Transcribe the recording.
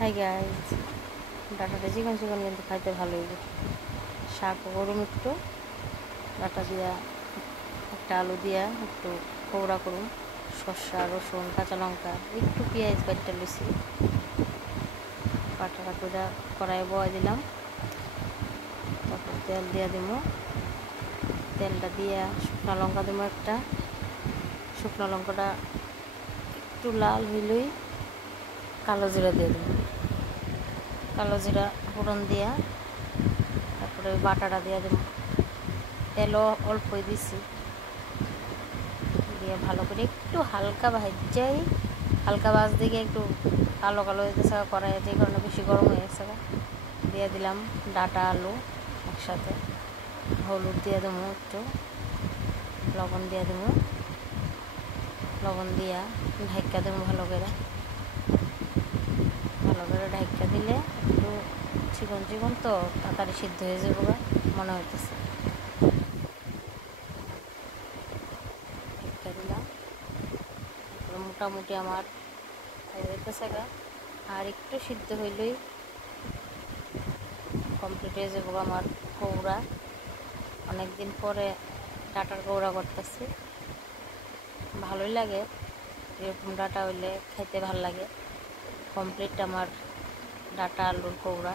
Hi guys, ডাটাটা চিকন চিকন কিন্তু খাইতে ভালো হইব। শাক গরম একটু ডাটা দিয়া, একটা আলু দিয়া একটু কৌড়া করুন, শসা রসুন কাঁচা লঙ্কা একটু পেঁয়াজ বাটটা লুচি পাটাটা করে কড়াইয়ে বয় দিলাম। তারপর তেল দিয়া দিব, তেলটা দিয়া শুকনো লঙ্কা দেবো একটা। শুকনো লঙ্কাটা একটু লাল হইলেই কালো জিরা দিয়ে দেবো। কালো জিরা ফোড়ন দিয়া তারপরে বাটাটা দিয়ে দেবো। তেলও অল্পই দিছি, দিয়ে ভালো করে একটু হালকা ভাজাই, হালকা ভাজ দিকে একটু কালো কালো হয়ে গেছে কড়াই, যে কারণে বেশি গরম হয়ে গেছে। দিয়ে দিলাম ডাটা আলু একসাথে, হলুদ দিয়ে দেবো, একটু লবণ দিয়ে দেবো, লবণ দিয়া ঢাইকা দেবো ভালো করে ঢাইকা দিলে একটু চিকন চিকন তো তাড়াতাড়ি সিদ্ধ হয়ে যাবো মনে হইতেছে। ঢাইকা দিলাম, মোটামুটি আমার হয়ে যেতেছে আর একটু সিদ্ধ হইলেই কমপ্লিট হয়ে যাবো আমার কৌড়া। অনেকদিন পরে ডাটার কৌড়া করতেছি, ভালোই লাগে, এরকম ডাটা হইলে খাইতে ভালো লাগে। কমপ্লিট আমার ডাটা আলুর কৌড়া।